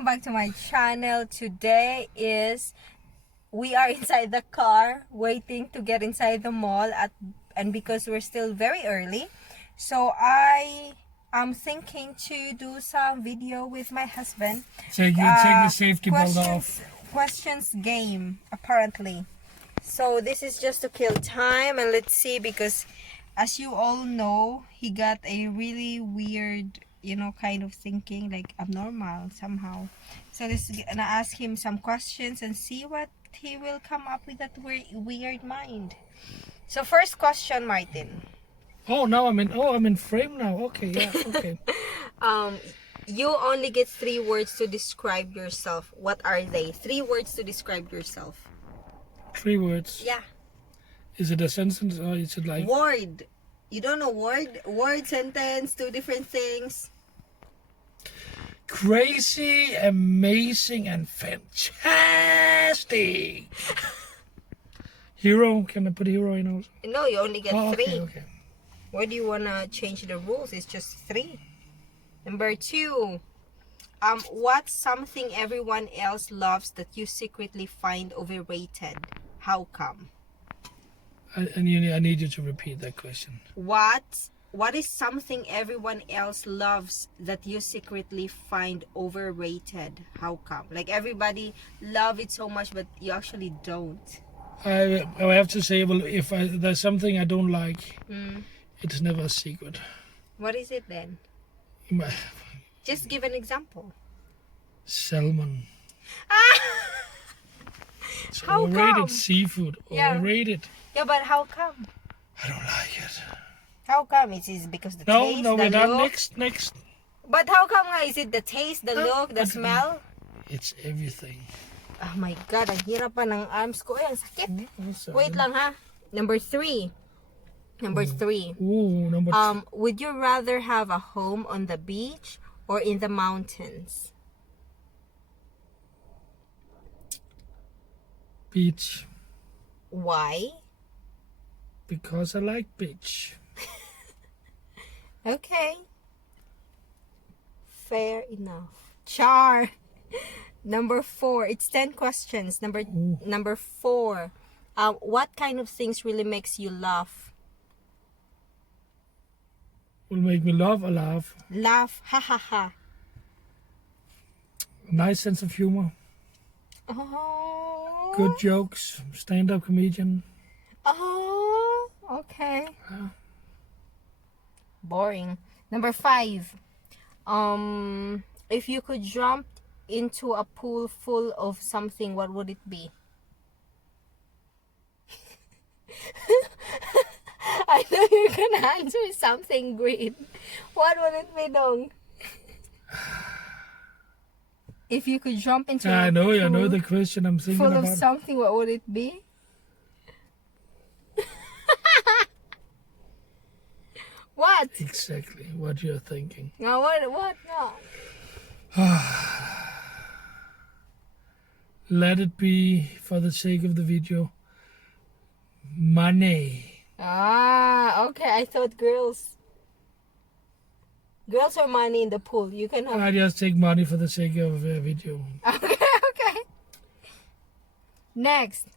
welcome back to my channel. Today is we are inside the car waiting to get inside the mall and because we're still very early, so I am thinking to do some video with my husband. Take the safety belt off. Questions game apparently. So this is just to kill time, and let's see, because as you all know, he got a really weird, kind of thinking, like abnormal somehow. So this is gonna ask him some questions and see what he will come up with, that weird mind. So first question, Martin. Oh, now I'm in frame now. Okay, yeah, okay. You only get 3 words to describe yourself. What are they? 3 words to describe yourself. 3 words. Yeah. Is it a sentence or is it like Word? You don't know word? Word, sentence, 2 different things. crazy, amazing, and fantastic? Hero? Can I put hero in also? No, you only get 3. Okay. Why do you wanna change the rules? It's just 3. Number 2. What's something everyone else loves that you secretly find overrated? How come? I need you to repeat that question. What is something everyone else loves that you secretly find overrated? How come? Like everybody love it so much, but you actually don't. I have to say, well, if there's something I don't like, it's never a secret. What is it then? Just give an example. Salmon. It's How overrated. come? Seafood. Yeah. Overrated. Yeah, but how come? I don't like it. How come? Is it because the No, taste, we're the done. look? Next. But how come nga? Is it the taste, the look, the smell? It's everything. Oh my God, ang hirap pa ng arms ko. Ay, ang sakit. So, Wait lang ha. Number 3. Ooh, number 2. Would you rather have a home on the beach or in the mountains? Beach. Why? Because I like beach. Okay. Fair enough. Char. Number 4. It's 10 questions. Number 4. What kind of things really makes you laugh? Will make me laugh or laugh. Laugh. Ha ha ha. Nice sense of humor. Oh. Good jokes. Stand-up comedian. Oh. Okay. Boring. Number 5. If you could jump into a pool full of something, what would it be? I know you're gonna answer something green. What would it be, Dong? If you could jump into I know pool the question I'm thinking full about. of something, what would it be? What? Exactly what you're thinking. No, what? No. Let it be, for the sake of the video, money. Ah, okay. I thought girls or money in the pool. You can have. I just take money for the sake of a video. Okay. Next,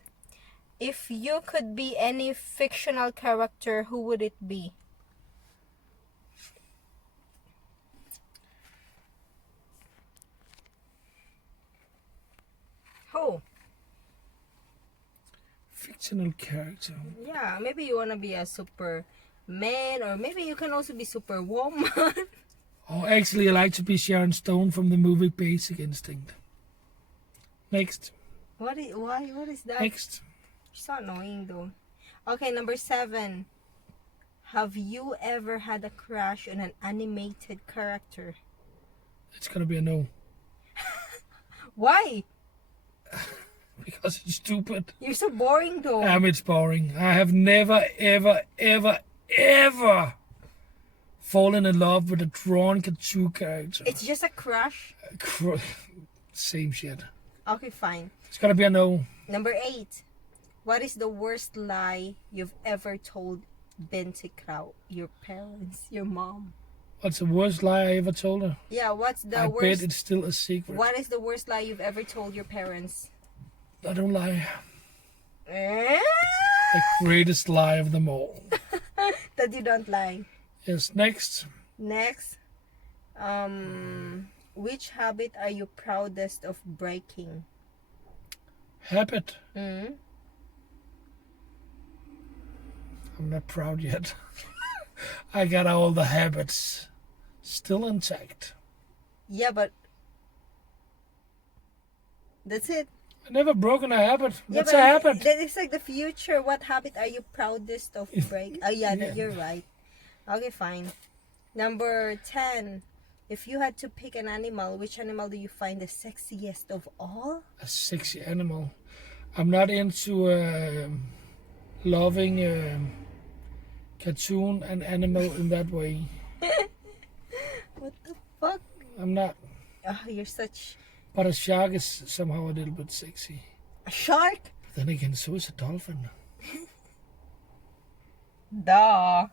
if you could be any fictional character, who would it be? Who? Fictional character. Yeah, maybe you wanna be a Superman, or maybe you can also be Superwoman. Oh, actually, I like to be Sharon Stone from the movie Basic Instinct. Next. What is that? Next. So annoying though. Okay, number 7. Have you ever had a crush on an animated character? It's gonna be a no. Why? Because it's stupid. You're so boring though. It's boring. I have never, ever fallen in love with a drawn cartoon character. It's just a crush. Same shit. Okay, fine. It's gonna be a no. Number 8. What is the worst lie you've ever told Bente Krau? Your parents, your mom. What's the worst lie I ever told her? Yeah, what's the I worst? bet it's still a secret. What is the worst lie you've ever told your parents? I don't lie. Eh? The greatest lie of them all. That you don't lie. Yes, next. Next, which habit are you proudest of breaking? Habit. Mm. I'm not proud yet. I got all the habits still intact. Yeah, but that's it. I never broken a habit. Yeah, What's but a habit? that is like the future. What habit are you proudest of break? Oh yeah, Yeah. you're right. Okay, fine. Number 10. If you had to pick an animal, which animal do you find the sexiest of all? A sexy animal. I'm not into loving cartoon and animal in that way. What the fuck? I'm not. Oh, you're such But a shark is somehow a little bit sexy. a shark. Then again, so is a dolphin. Duh.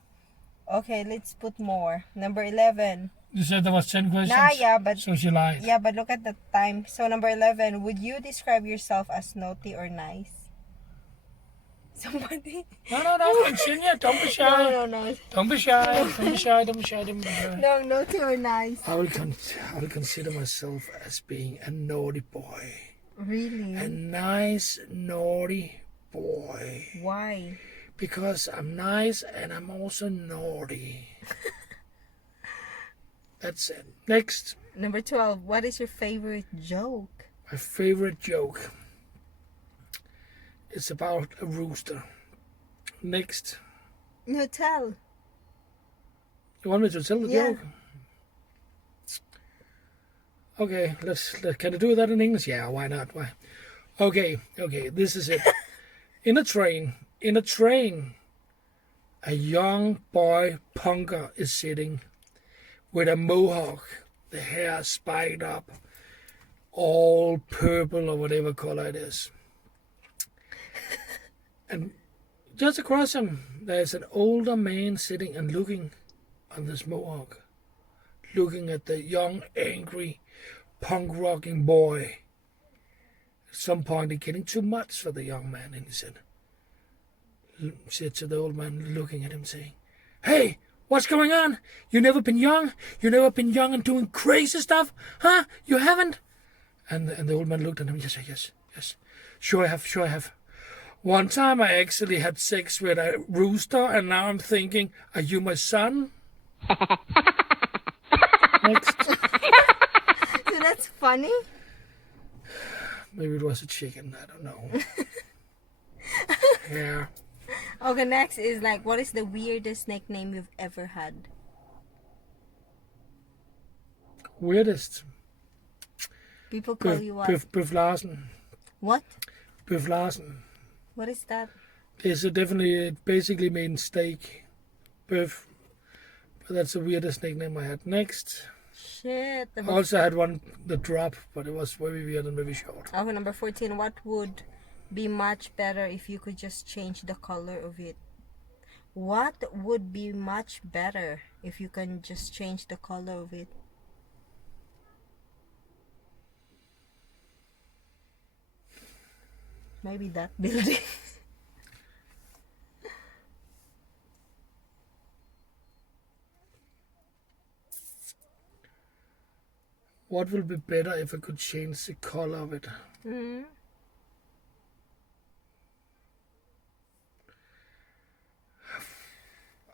Okay, let's put more. Number 11. You said there was 10 questions? Nah, yeah, but So she lied. yeah, but look at the time. So number 11, would you describe yourself as naughty or nice? Somebody? No, continue. Don't be shy. No. Don't be shy. Don't be shy. Don't be shy. Don't be shy. No, naughty or nice. I will consider myself as being a naughty boy. Really? A nice, naughty boy. Why? Because I'm nice and I'm also naughty. That's it. Next. Number 12, what is your favorite joke? My favorite joke. It's about a rooster. Next. No, tell. You want me to tell the Yeah. joke? Okay, can I do that in English? Yeah, why not? Why? Okay, this is it. In a train, a young boy punker is sitting with a mohawk, the hair spiked up, all purple or whatever color it is. And just across him, there's an older man sitting and looking on this mohawk, looking at the young, angry, punk-rocking boy. At some point, it's getting too much for the young man, and he said to the old man, looking at him, saying, "Hey, what's going on? You never been young? You never been young and doing crazy stuff? Huh? You haven't?" And the old man looked at him and said, yes. Sure I have. One time I actually had sex with a rooster, and now I'm thinking, are you my son? Next. So that's funny? Maybe it was a chicken, I don't know. Yeah. Okay, next is like, what is the weirdest nickname you've ever had? Weirdest. People call you what? Bøf Larsen. What? Bøf Larsen. What is that? It's it basically means steak. Bøf. But that's the weirdest nickname I had. Next. Shit. I also had one, the drop, but it was very weird and very short. Okay, number 14. What would be much better if you could just change the color of it? What would be much better if you can just change the color of it? Maybe that building. What will be better if I could change the color of it? Mm.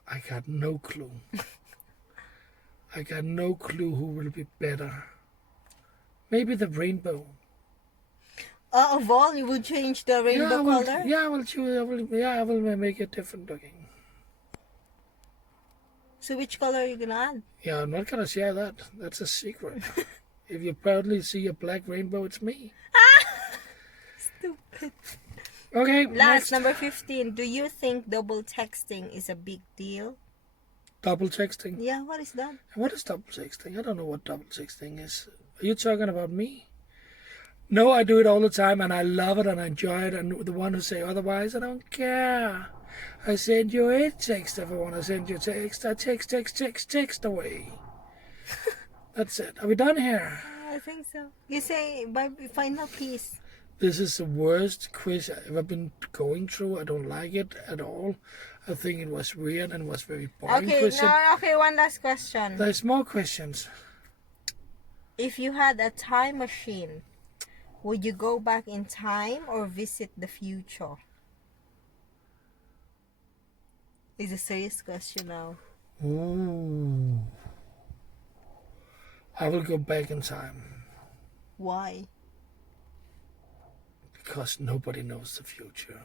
I got no clue. I got no clue who will be better. Maybe the rainbow. Of all, you would change the rainbow color? Yeah, I will choose. I will make it different looking. So which color are you gonna add? Yeah, I'm not gonna share that. That's a secret. If you proudly see a black rainbow, it's me. Stupid. Okay, Last, next. number 15. Do you think double texting is a big deal? Double texting. Yeah, what is that? What is double texting? I don't know what double texting is. Are you talking about me? No, I do it all the time, and I love it, and I enjoy it, and the one who say otherwise, I don't care. I send you a text if I want to send you a text. I text away. That's it. Are we done here? I think so. You say bye, final piece. This is the worst quiz I've ever been going through. I don't like it at all. I think it was weird and was very boring Okay, question. now, okay, one last question. There's more questions. If you had a time machine, would you go back in time or visit the future? It's a serious question now. Ooh. I will go back in time Why? because nobody knows the future.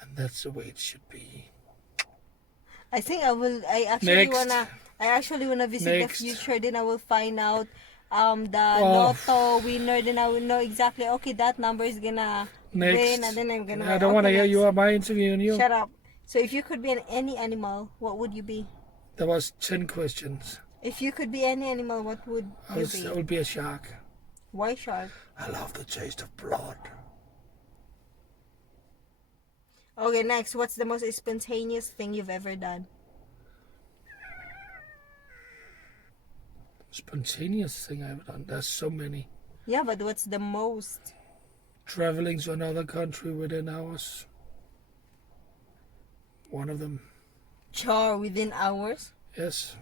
And that's the way it should be. I think I actually wanna visit Next. the future, then I will find out the Oh. lotto winner, then I will know exactly, okay, that number is gonna Next. win, and then I'm gonna I don't want to okay, hear next. you on my interviewing you. Shut up. So if you could be any animal, what would you be? There was 10 questions. If you could be any animal, what would I you be? would be a shark. Why shark? I love the taste of blood. Okay, next. What's the most spontaneous thing you've ever done? Spontaneous thing I've done. There's so many. Yeah, but what's the most? Traveling to another country within hours. One of them. Chore within hours. Yes.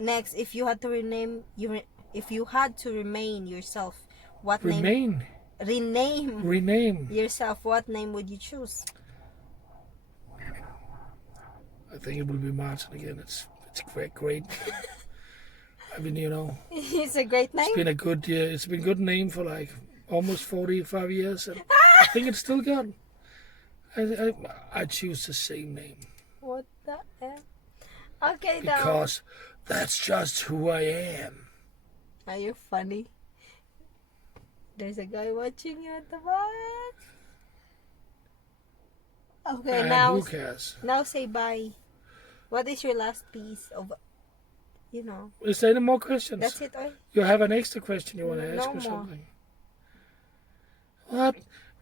Next, if you had to remain yourself, what name? Remain. Rename yourself. What name would you choose? I think it will be Martin again. It's great. I mean, It's a great name. it's been a good year. It's been a good name for like almost 45 years, and I think it's still good. I choose the same name What the hell? Okay, now. because that's just who I am. Are you funny? There's a guy watching you at the back. Okay, And now who cares? now say bye. What is your last piece of, Is there any more questions? That's it, or You have an extra question you want to No ask or more. something?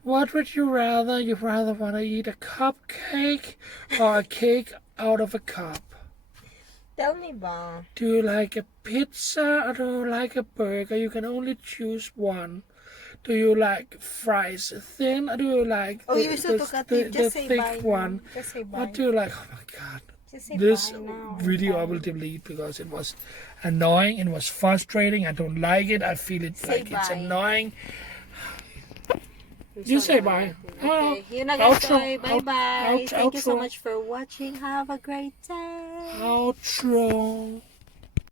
What would you rather? You rather want to eat a cupcake or a cake out of a cup? tell me, ba? Do you like a pizza or do you like a burger? You can only choose one. Do you like fries thin or do you like Oh, you're so talkative. the Just say thick bye. one? Now. Just say bye. What do you like? Oh my god. Just say This bye now. video I Bye. will delete because it was annoying. It was frustrating. I don't like it. I feel it Say like it's bye. annoying. I'm You so say annoyed. bye. Okay, yun na guys. Outro. Bye bye. Thank you so Outro. much for watching. Have a great day. Outro.